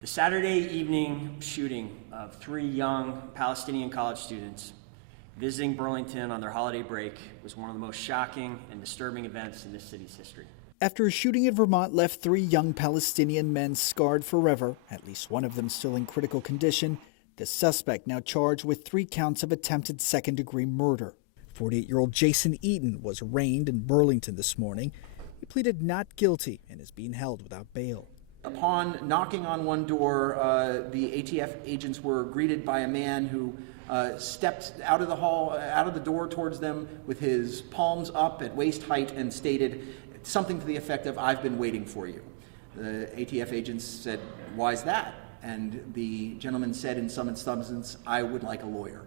The Saturday evening shooting of 3 young Palestinian college students visiting Burlington on their holiday break was one of the most shocking and disturbing events in this city's history. After a shooting in Vermont left 3 young Palestinian men scarred forever, at least one of them still in critical condition, the suspect now charged with 3 counts of attempted second-degree murder. 48-year-old Jason Eaton was arraigned in Burlington this morning. He pleaded not guilty and is being held without bail. Upon knocking on one door, the ATF agents were greeted by a man who stepped out of the door towards them with his palms up at waist height and stated something to the effect of, "I've been waiting for you." The ATF agents said, "Why is that?" And the gentleman said in some substance, "I would like a lawyer."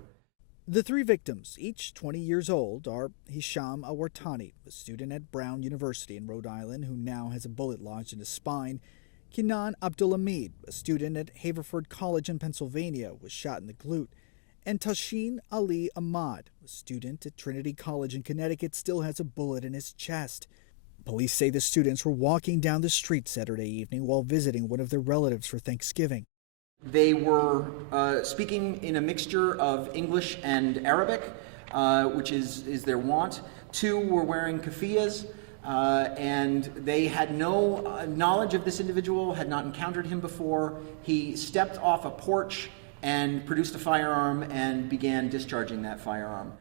The 3 victims, each 20 years old, are Hisham Awartani, a student at Brown University in Rhode Island who now has a bullet lodged in his spine. Kenan Abdulhamid, a student at Haverford College in Pennsylvania, was shot in the glute. And Tashin Ali Ahmad, a student at Trinity College in Connecticut, still has a bullet in his chest. Police say the students were walking down the street Saturday evening while visiting one of their relatives for Thanksgiving. They were speaking in a mixture of English and Arabic, which is their wont. 2 were wearing keffiyehs, and they had no knowledge of this individual, had not encountered him before. He stepped off a porch and produced a firearm and began discharging that firearm.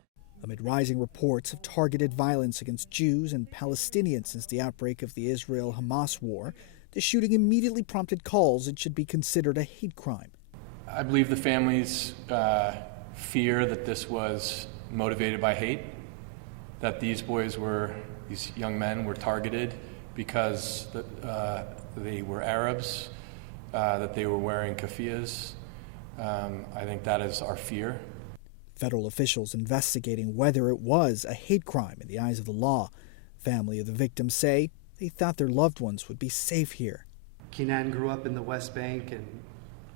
Amid rising reports of targeted violence against Jews and Palestinians since the outbreak of the Israel-Hamas war, the shooting immediately prompted calls it should be considered a hate crime. I believe the families fear that this was motivated by hate, that these young men were targeted because they were Arabs, that they were wearing keffiyehs. I think that is our fear. Federal officials investigating whether it was a hate crime in the eyes of the law. Family of the victims say they thought their loved ones would be safe here. Kenan grew up in the West Bank, and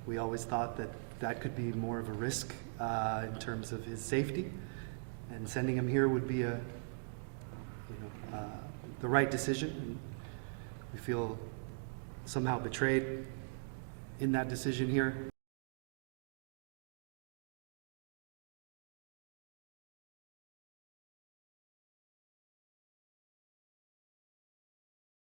we always thought that that could be more of a risk in terms of his safety, and sending him here would be the right decision. And we feel somehow betrayed in that decision here.